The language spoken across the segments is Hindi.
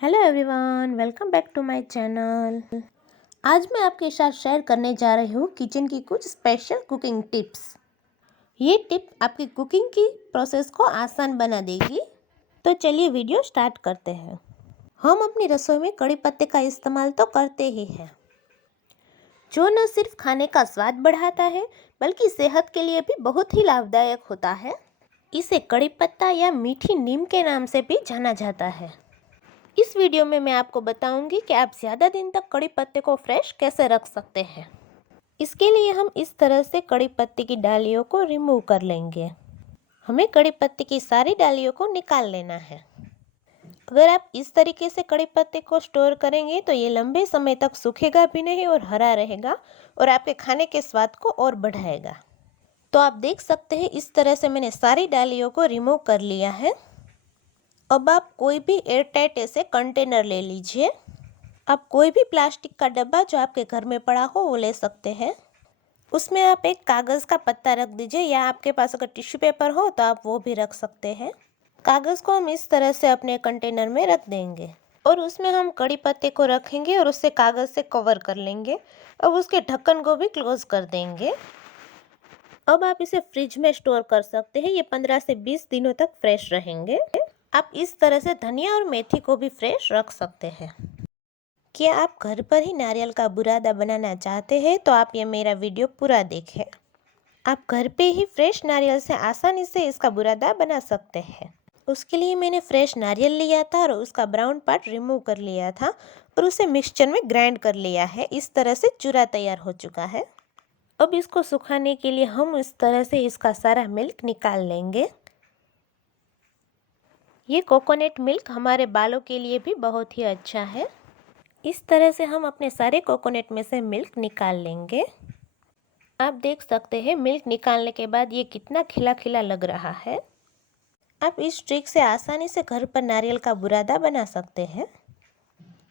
Hello everyone, welcome back to my channel. आज मैं आपके साथ शेयर करने जा रही हूँ किचन की कुछ स्पेशल कुकिंग टिप्स। ये टिप आपकी कुकिंग की प्रोसेस को आसान बना देगी। तो चलिए वीडियो स्टार्ट करते हैं। हम अपनी रसोई में कड़ी पत्ते का इस्तेमाल तो करते ही हैं, जो न सिर्फ खाने का स्वाद बढ़ाता है बल्कि सेहत के लिए भी बहुत ही लाभदायक होता है। इसे कड़ी पत्ता या मीठी नीम के नाम से भी जाना जाता है। इस वीडियो में मैं आपको बताऊंगी कि आप ज़्यादा दिन तक कड़ी पत्ते को फ्रेश कैसे रख सकते हैं। इसके लिए हम इस तरह से कड़ी पत्ते की डालियों को रिमूव कर लेंगे। हमें कड़ी पत्ते की सारी डालियों को निकाल लेना है। अगर आप इस तरीके से कड़ी पत्ते को स्टोर करेंगे तो ये लंबे समय तक सूखेगा भी नहीं और हरा रहेगा और आपके खाने के स्वाद को और बढ़ाएगा। तो आप देख सकते हैं इस तरह से मैंने सारी डालियों को रिमूव कर लिया है। अब आप कोई भी एयरटाइट ऐसे कंटेनर ले लीजिए। आप कोई भी प्लास्टिक का डब्बा जो आपके घर में पड़ा हो वो ले सकते हैं। उसमें आप एक कागज़ का पत्ता रख दीजिए, या आपके पास अगर टिश्यू पेपर हो तो आप वो भी रख सकते हैं। कागज़ को हम इस तरह से अपने कंटेनर में रख देंगे और उसमें हम कड़ी पत्ते को रखेंगे और उससे कागज़ से कवर कर लेंगे। अब उसके ढक्कन को भी क्लोज कर देंगे। अब आप इसे फ्रिज में स्टोर कर सकते हैं। ये 15 से 20 दिनों तक फ्रेश रहेंगे। आप इस तरह से धनिया और मेथी को भी फ्रेश रख सकते हैं। क्या आप घर पर ही नारियल का बुरादा बनाना चाहते हैं तो आप ये मेरा वीडियो पूरा देखें। आप घर पे ही फ्रेश नारियल से आसानी से इसका बुरादा बना सकते हैं। उसके लिए मैंने फ्रेश नारियल लिया था और उसका ब्राउन पार्ट रिमूव कर लिया था और उसे मिक्सचर में ग्राइंड कर लिया है। इस तरह से चूरा तैयार हो चुका है। अब इसको सुखाने के लिए हम इस तरह से इसका सारा मिल्क निकाल लेंगे। ये कोकोनट मिल्क हमारे बालों के लिए भी बहुत ही अच्छा है। इस तरह से हम अपने सारे कोकोनट में से मिल्क निकाल लेंगे। आप देख सकते हैं मिल्क निकालने के बाद ये कितना खिला खिला लग रहा है। आप इस ट्रिक से आसानी से घर पर नारियल का बुरादा बना सकते हैं।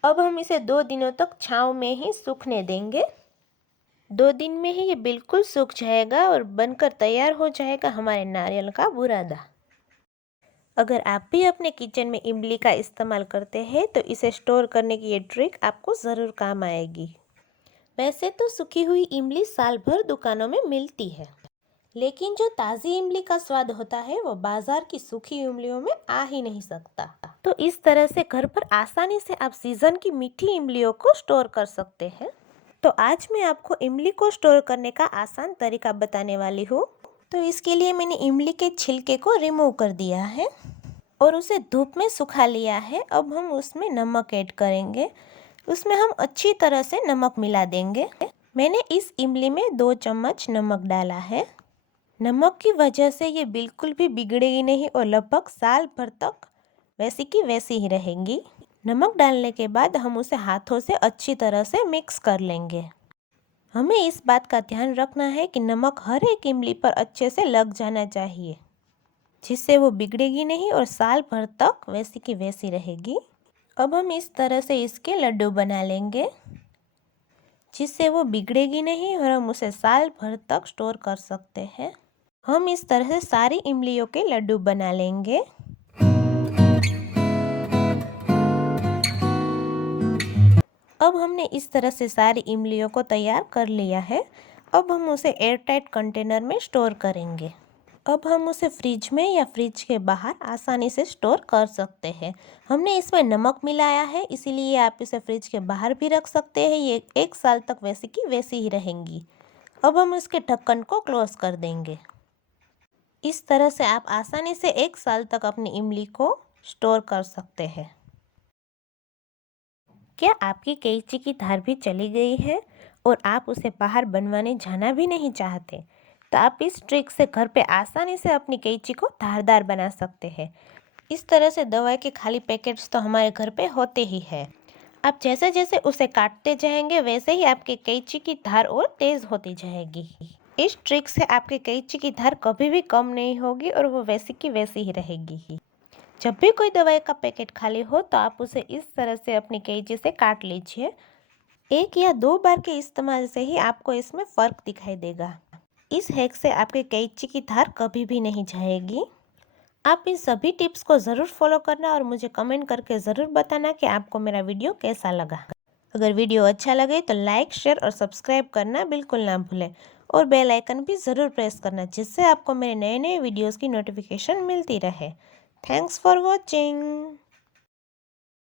अब हम इसे 2 दिनों तक छांव में ही सूखने देंगे। 2 दिन में ही ये बिल्कुल सूख जाएगा और बनकर तैयार हो जाएगा हमारे नारियल का बुरादा। अगर आप भी अपने किचन में इमली का इस्तेमाल करते हैं तो इसे स्टोर करने की ये ट्रिक आपको ज़रूर काम आएगी। वैसे तो सूखी हुई इमली साल भर दुकानों में मिलती है, लेकिन जो ताज़ी इमली का स्वाद होता है वो बाजार की सूखी इमलियों में आ ही नहीं सकता। तो इस तरह से घर पर आसानी से आप सीजन की मीठी इमलियों को स्टोर कर सकते हैं। तो आज मैं आपको इमली को स्टोर करने का आसान तरीका बताने वाली हूँ। तो इसके लिए मैंने इमली के छिलके को रिमूव कर दिया है और उसे धूप में सुखा लिया है। अब हम उसमें नमक ऐड करेंगे। उसमें हम अच्छी तरह से नमक मिला देंगे। मैंने इस इमली में 2 चम्मच नमक डाला है। नमक की वजह से ये बिल्कुल भी बिगड़ेगी नहीं और लगभग साल भर तक वैसी की वैसी ही रहेगी। नमक डालने के बाद हम उसे हाथों से अच्छी तरह से मिक्स कर लेंगे। हमें इस बात का ध्यान रखना है कि नमक हर एक इमली पर अच्छे से लग जाना चाहिए, जिससे वो बिगड़ेगी नहीं और साल भर तक वैसी की वैसी रहेगी। अब हम इस तरह से इसके लड्डू बना लेंगे, जिससे वो बिगड़ेगी नहीं और हम उसे साल भर तक स्टोर कर सकते हैं। हम इस तरह से सारी इमलियों के लड्डू बना लेंगे। अब हमने इस तरह से सारी इमलियों को तैयार कर लिया है। अब हम उसे एयरटाइट कंटेनर में स्टोर करेंगे। अब हम उसे फ्रिज में या फ्रिज के बाहर आसानी से स्टोर कर सकते हैं। हमने इसमें नमक मिलाया है, इसीलिए आप इसे फ्रिज के बाहर भी रख सकते हैं। ये 1 साल तक वैसी की वैसी ही रहेंगी। अब हम इसके ढक्कन को क्लोज कर देंगे। इस तरह से आप आसानी से 1 साल तक अपनी इमली को स्टोर कर सकते हैं। क्या आपकी कैंची की धार भी चली गई है और आप उसे बाहर बनवाने जाना भी नहीं चाहते? तो आप इस ट्रिक से घर पे आसानी से अपनी कैंची को धारदार बना सकते हैं। इस तरह से दवाई के खाली पैकेट्स तो हमारे घर पे होते ही हैं। आप जैसे जैसे उसे काटते जाएंगे वैसे ही आपकी कैंची की धार और तेज़ होती जाएगी। इस ट्रिक से आपकी कैंची की धार कभी भी कम नहीं होगी और वो वैसी की वैसी ही रहेगी। जब भी कोई दवाई का पैकेट खाली हो तो आप उसे इस तरह से अपनी कैंची से काट लीजिए। 1 या 2 बार के इस्तेमाल से ही आपको इसमें फ़र्क दिखाई देगा। इस हैक से आपके कैंची की धार कभी भी नहीं जाएगी। आप इन सभी टिप्स को ज़रूर फॉलो करना और मुझे कमेंट करके ज़रूर बताना कि आपको मेरा वीडियो कैसा लगा। अगर वीडियो अच्छा लगे तो लाइक, शेयर और सब्सक्राइब करना बिल्कुल ना भूलें और बेल आइकन भी ज़रूर प्रेस करना, जिससे आपको मेरे नए नए वीडियोज़ की नोटिफिकेशन मिलती रहे। Thanks for watching.